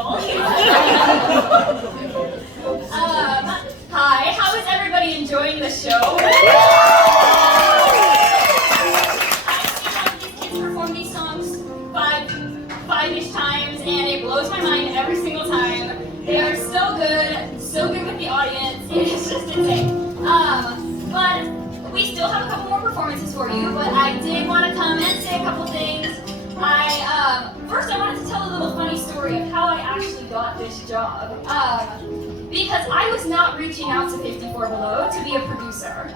title. Hi, how is everybody enjoying the show? I've seen all of these kids perform these songs five-ish times, and it blows my mind every single time. They are so good with the audience. It's just insane. But we still have a couple more performances for you, but I did want to come and say a couple things. First I wanted to tell a little funny story of how I actually got this job. Because I was not reaching out to 54 Below to be a producer.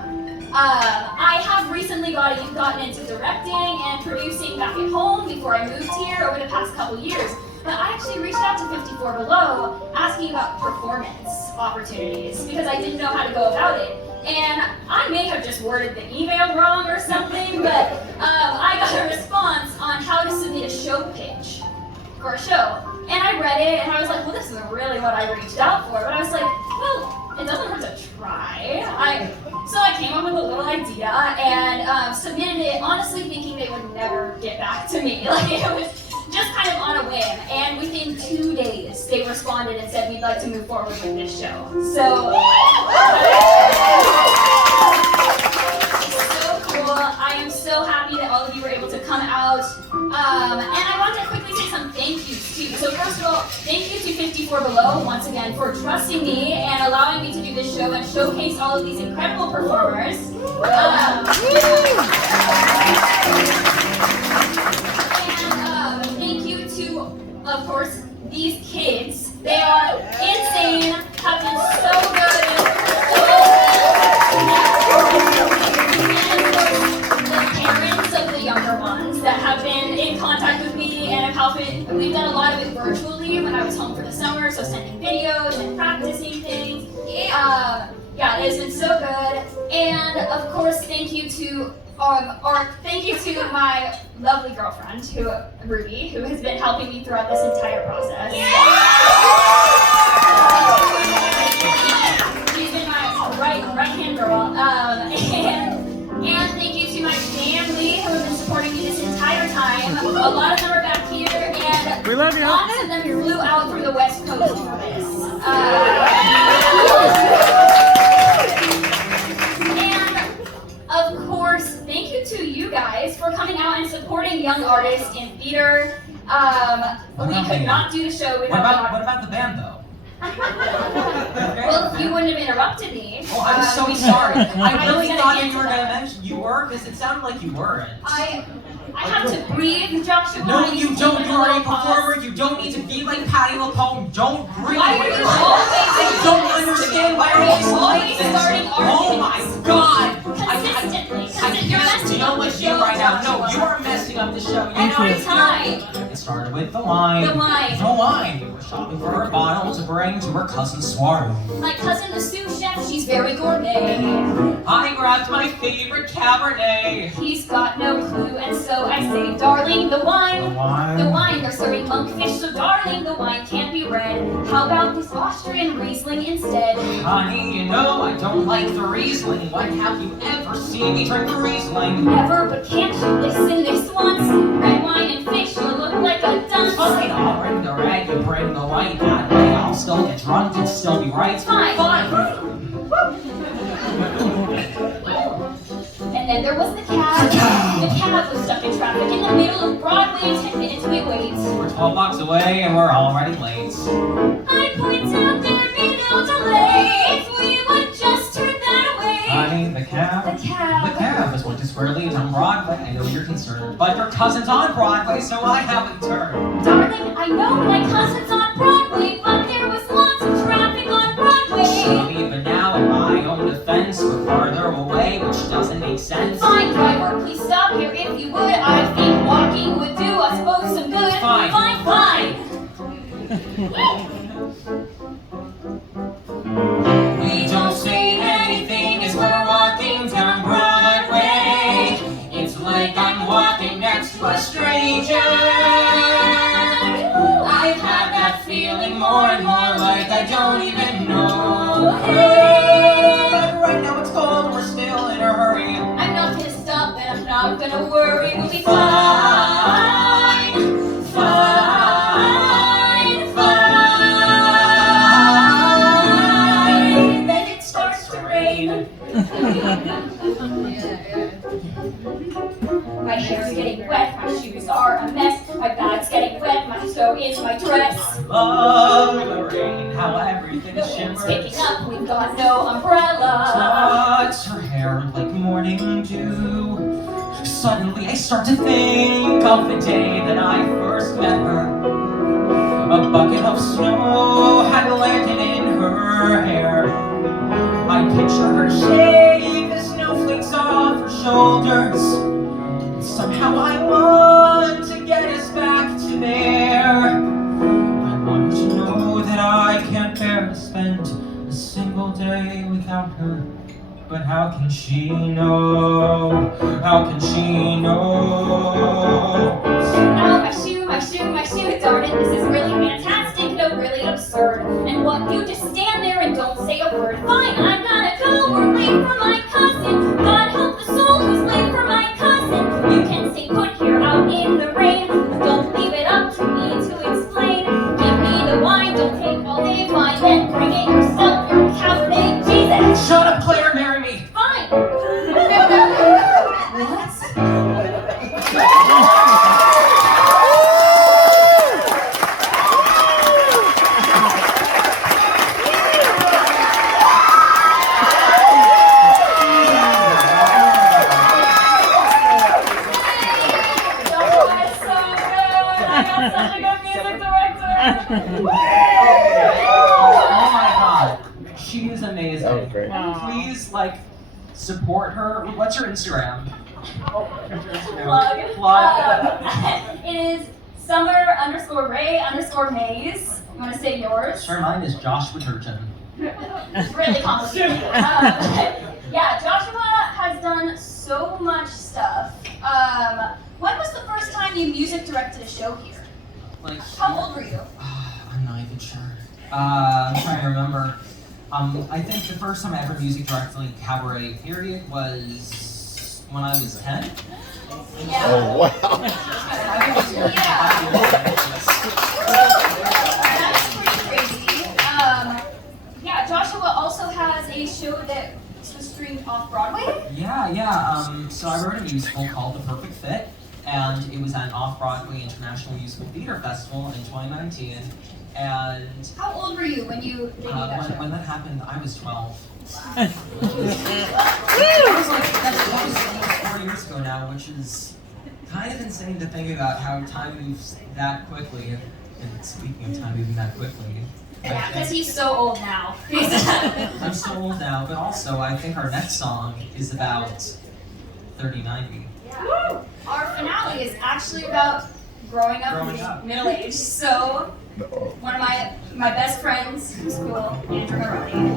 I have recently gotten into directing and producing back at home before I moved here over the past couple years. But I actually reached out to 54 Below asking about performance opportunities because I didn't know how to go about it. And I may have just worded the email wrong or something, but I got a response on how to submit a show pitch for a show. And I read it and I was like, well, this isn't really what I reached out for. But I was like, well, it doesn't hurt to try. So I came up with a little idea and submitted it, honestly thinking they would never get back to me. Like, it was just kind of on a whim. And within 2 days, they responded and said, we'd like to move forward with this show. So cool. I am so happy that all of you were able to come out. And I want to quickly say some thank yous too. So first of all, thank you to 54 Below once again for trusting me and allowing me to do this show and showcase all of these incredible performers. And thank you to, of course, these kids. They are insane, have been so good. Of the younger ones that have been in contact with me and have helped me. We've done a lot of it virtually when I was home for the summer, so sending videos and practicing things. Yeah, it's been so good. And of course, thank you to my lovely girlfriend, Ruby, who has been helping me throughout this entire process. She's been my right-hand girl. And thank you to my family who have been supporting me this entire time. A lot of them are back here, and we love you. Lots of them flew out from the West Coast for this. And of course, thank you to you guys for coming out and supporting young artists in theater. We could not do the show without. What about the band though? Well, you wouldn't have interrupted me. Oh, I'm so sorry. I really thought you were going to mention you were, because it sounded like you weren't. I have to breathe, Joshua. No, you don't. You're a performer. You don't need to be like Patty LaPone. Don't breathe. Why are you always? I don't understand why you're always like this. Starting Oh my God. Consistently. I can't deal with you right now. No, you are messing up the show. Every time. It started with the wine. The wine. The wine. We were shopping for a bottle to bring to her cousin's soiree. My cousin, the sous chef, she's very gourmet. I grabbed my favorite Cabernet. He's got no clue, and so I say, darling, the wine. The wine. The wine. They're serving monkfish, so darling, the wine can't be red. How about this Austrian Riesling instead? Honey, you know I don't like the Riesling. When have you ever seen me drink the Riesling? Never, but can't you listen this once? Red wine and fish, you look like a dunce. Fine, I'll bring the red, you bring the white. That way I'll still get drunk and still be right. Fine. And then there was the cab. The cab was stuck in traffic in the middle of Broadway, and 10 minutes we wait. We're 12 blocks away and we're already late. I point out there'd be no delay if we would just turn that away. Honey, the cab. The cab. The cab is going to squarely down Broadway. I know you're concerned, but your cousin's on Broadway, so I haven't turned. Darling, I know my cousin's on Broadway, but there was lots of traffic on Broadway. Maybe, but now in my own defense, we're farther away, which doesn't make sense. Fine, driver, please stop here if you would. I think walking would do us both some good. Fine. Fine. We don't say anything as we're walking down Broadway. It's like I'm walking next to a stranger. I've had that feeling more and more like I don't even know her. Right now it's cold, we're still in a hurry. I'm not gonna stop and I'm not gonna worry. We'll be fine. Fine. my dress. I love the rain, how everything The wind's shimmers. picking up, we've got no umbrella. Touch her hair like morning dew. Suddenly I start to think of the day that I first met her. A bucket of snow had landed in her hair. I picture her shake the snowflakes off her shoulders. Somehow I want to get us back to there. I want her to know that I can't bear to spend a single day without her. But how can she know? How can she know? Oh, my shoe, darn it, this is really fantastic, though really absurd. And what, you just stand there and don't say a word? Fine, I'm gonna go, we're late for my cousin. God help the soul who's late for my cousin. You can stay put here out in the rain, but don't leave it up to me to explain. Give me the wine, don't take all day, fine, then bring it yourself, you're a coward, eh? Jesus! Shut up, Claire, marry me! Fine! What? Oh my god, she is amazing. That was great. Please, support her. What's your Instagram? Plug. It is summer_Raye_maze. You want to say yours? Sure, mine is Joshua Turchin. Really complicated. Yeah, Joshua has done so much stuff. When was the first time you music directed a show here? How old were you? I'm not even sure. I'm trying to remember. I think the first time I ever music directed a cabaret period was when I was 10. Yeah. Oh, wow. That's pretty crazy. Yeah, Joshua also has a show that was streamed off Broadway. Yeah. So I wrote a musical called The Perfect Fit, and it was at an off-Broadway International Musical Theater Festival in 2019. And How old were you when you debuted that show? when that happened, I was 12. Wow. That was almost 4 years ago now, which is kind of insane to think about how time moves that quickly. And speaking of time moving that quickly, Yeah, because he's so old now. I'm so old now, but also I think our next song is about 3090. Yeah. Our finale is actually about growing up and Growing being up. middle-aged. So, one of my best friends from school, Andrew Maroney.